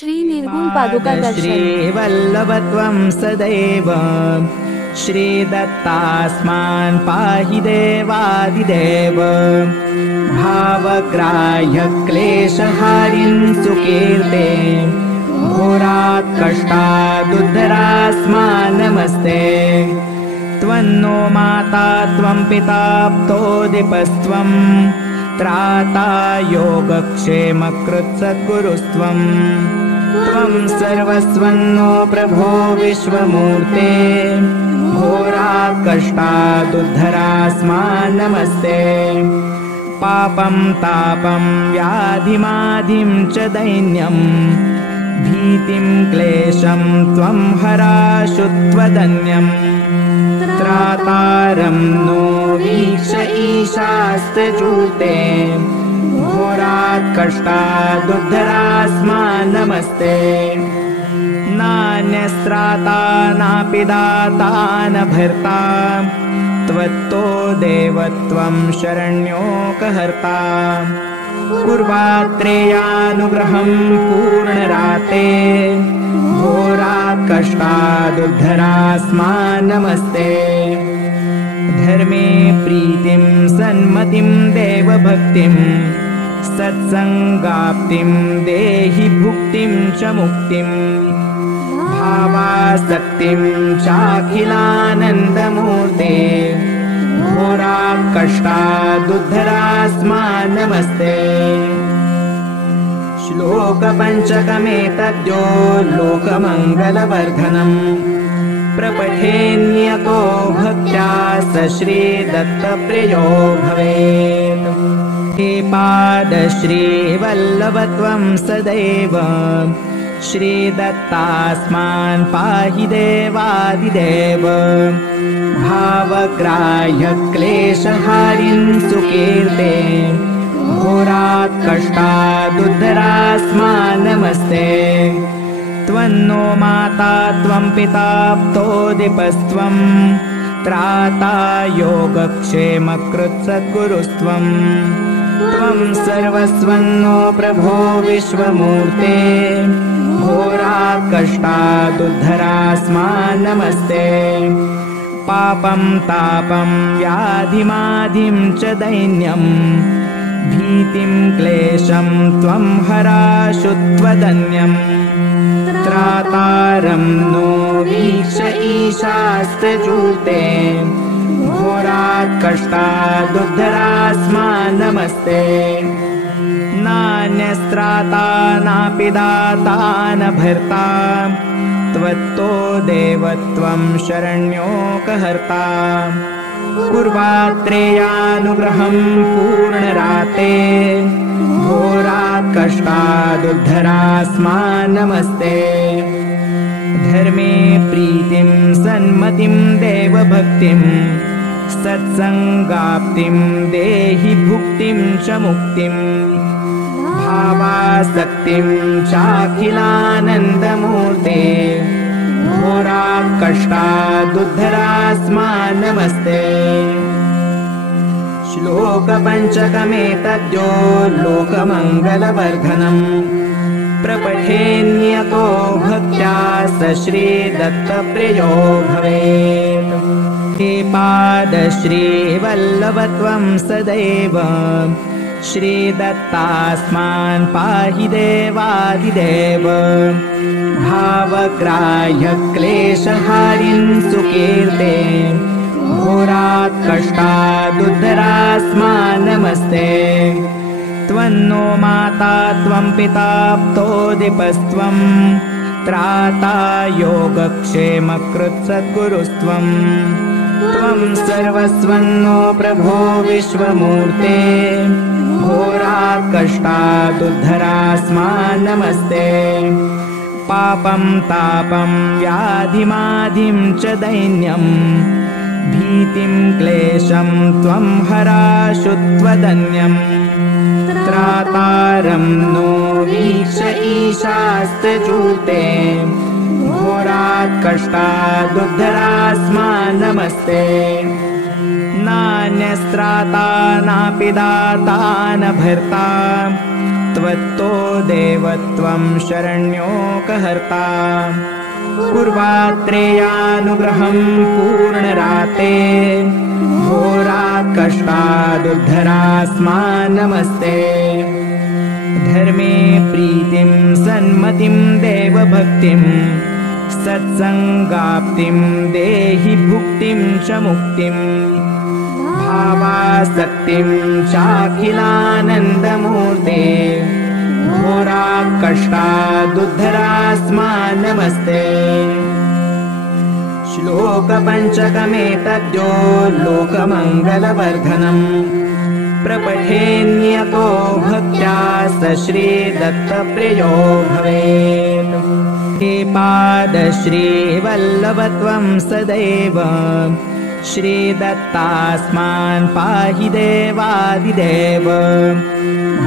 श्री निर्गुण पादुका दर्शन। श्रीवल्लभत्वं सदैव श्रीदत्तास्मान् पाहि देवादिदेव। भावग्राह्य क्लेशहारिं सुकीर्ते घोरात् कष्टादुद्धरास्मान् नमस्ते। त्वन्नो माता त्वं पिता प्तोदिपस्त्वं त्राता योगक्षेमकृत्सद्गुरुस्त्वं। त्वं सर्वस्वन्नो प्रभो विश्वमूर्ते घोरात् कष्टादुद्धरास्मान् नमस्ते। पापं तापं व्याधिमाधिं च दैन्यं भीतिं क्लेशं त्वं हराशु त्वदन्यम्। त्रातारं नो वीक्ष ईशास्त्रचूर्ते घोरात् कष्टादुद्धरास्मान् नमस्ते। नान्यस्त्राता नापि दाता न भर्ता त्वत्तो देवत्वं शरण्योकहर्ता। कुर्वात्रेयानुग्रहं पूर्णराते घोरात् कष्टादुद्धरास्मान् नमस्ते। धर्मे प्रीतिं सन्मतिं देवभक्तिं सत्सङ्गाप्तिं देहि भुक्तिं च मुक्तिं। भावासक्तिं चाखिलानन्दमूर्ते घोरात् कष्टादुद्धरास्मान् नमस्ते। श्लोकपञ्चकमेतद्यो लोकमङ्गलवर्धनम् प्रपठेन्यतो भक्त्या स श्रीदत्तप्रियो भवेत्। हे पाद श्रीवल्लभत्वं सदैव श्रीदत्तास्मान् पाहि देवादिदेव। भावग्राह्य क्लेशहारिं सुकीर्ते घोरात् कष्टादुद्धरास्मान् नमस्ते। त्वन्नो माता त्वं पिता प्तोदिपस्त्वं त्राता योगक्षेमकृत्सद्गुरुस्त्वं। त्वं सर्वस्वन्नो प्रभो विश्वमूर्ते घोरात् कष्टादुद्धरास्मान् नमस्ते। पापं तापं व्याधिमाधिं च दैन्यं भीतिं क्लेशं त्वं हराशु त्वदन्यम्। त्रातारं नो वीक्ष ईशास्त्रचूर्ते घोरात् कष्टादुद्धरास्मान् नमस्ते। नान्यस्त्राता नापि दाता न भर्ता त्वत्तो देवत्वं शरण्योकहर्ता। कुर्वात्रेयानुग्रहं पूर्णराते घोरात् कष्टादुद्धरास्मान् नमस्ते। धर्मे प्रीतिं सन्मतिं देवभक्तिं सत्सङ्गाप्तिं देहि भुक्तिं च मुक्तिं। भावासक्तिं चाखिलानन्दमूर्ते घोरात् कष्टादुद्धरास्मान् नमस्ते। श्लोकपञ्चकमेतद्यो लोकमङ्गलवर्धनम् प्रपठेन्यतो भक्त्या स श्रीदत्तप्रियो भवेत्। हे पाद श्रीवल्लभत्वं सदैव श्रीदत्तास्मान् पाहि देवादिदेव। भावग्राह्य क्लेशहारिं सुकीर्ते घोरात् कष्टादुद्धरास्मान् नमस्ते। त्वन्नो माता त्वं पिता प्तोदिपस्त्वं त्राता योगक्षेमकृत्सद्गुरुस्त्वं। त्वं सर्वस्वन्नो प्रभो विश्वमूर्ते घोरात् कष्टादुद्धरास्मान् नमस्ते। पापं तापं व्याधिमाधिं च दैन्यं भीतिं क्लेशं त्वं हराशु त्वदन्यम्। त्रातारं नो वीक्ष ईशास्त्रचूर्ते घोरात् कष्टादुद्धरास्मान् नमस्ते। नान्यस्त्राता नापि दाता न भर्ता त्वत्तो देवत्वं शरण्योकहर्ता कुर्वात्रेयानुग्रहं पूर्णराते घोरात् कष्टादुद्धरास्मान् नमस्ते धर्मे प्रीतिं सन्मतिं देवभक्तिं सत्संगाप्तिं देहि भुक्तिं च मुक्तिं भावासक्तिं चाखिलानन्दमूर्ते घोरात् कष्टादुद्धरास्मान् नमस्ते श्लोकपञ्चकमेतद्यो लोकमङ्गलवर्धनम् प्रपठेन्यतो भक्त्या स श्रीदत्तप्रियो भवेत् हे पादश्रीवल्लभत्वं सदैव श्रीदत्तास्मान् पाहि देवादिदेव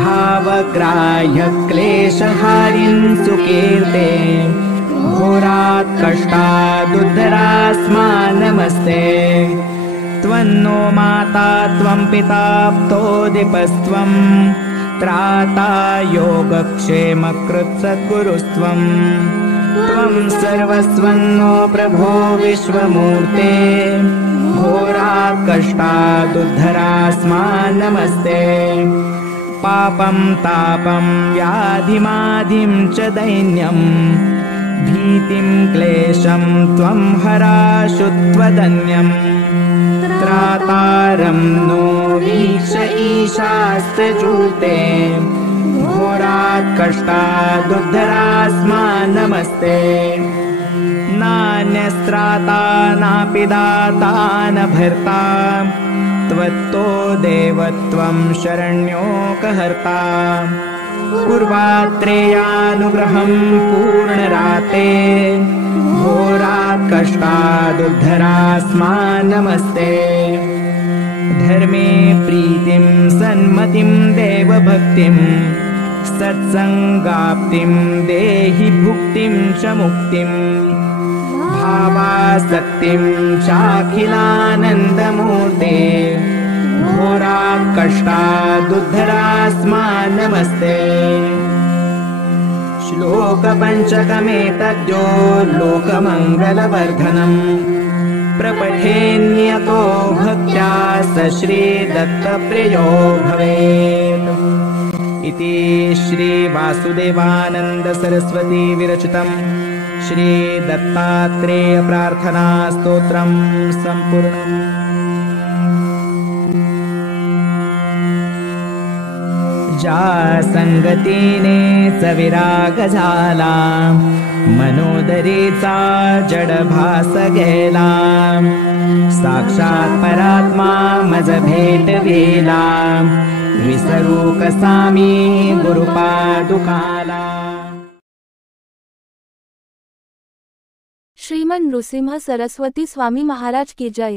भावग्राह्य क्लेशहारिं सुकीर्ते घोरात् कष्टादुद्धरास्मान् नमस्ते त्वन्नो माता त्वं पिता प्तोदिपस्त्वं त्राता योगक्षेमकृत्सद्गुरुस्त्वं त्वं सर्वस्वन्नो प्रभो विश्वमूर्ते घोरात् कष्टादुद्धरास्मान् नमस्ते पापं तापं व्याधिमाधिं च दैन्यं भीतिं क्लेशं त्वं हराशु त्वदन्यम् त्रातारं नो वीक्ष ईशास्त्रजूते घोरात् कष्टादुद्धरास्मान् नमस्ते नान्यस्त्राता नापि दाता न भर्ता त्वत्तो देवत्वं शरण्योकहर्ता कुर्वात्रेयानुग्रहं पूर्णराते घोरात् कष्टादुद्धरास्मान् नमस्ते धर्मे प्रीतिं सन्मतिं देवभक्तिं सत्संगाप्तिं देहि भुक्तिं च मुक्तिं भावासक्तिं चाखिलानन्दमूर्ते घोरात् कष्टादुद्धरास्मान् नमस्ते श्लोकपञ्चकमेतद्यो लोकमङ्गलवर्धनम् प्रपठेन्यतो भक्त्या स श्रीदत्तप्रियो भवेत् इति श्रीवासुदेवानन्द सरस्वती विरचितं श्रीदत्तात्रेय प्रार्थना स्तोत्रं सम्पूर्णम्। जा संगतीने सविराग झाला मनोदरीचा जडभास गेला साक्षात परात्मा मज भेटविला विसरू कसामी गुरुपादुकाला। श्रीमन नृसिंह सरस्वती स्वामी महाराज की जय।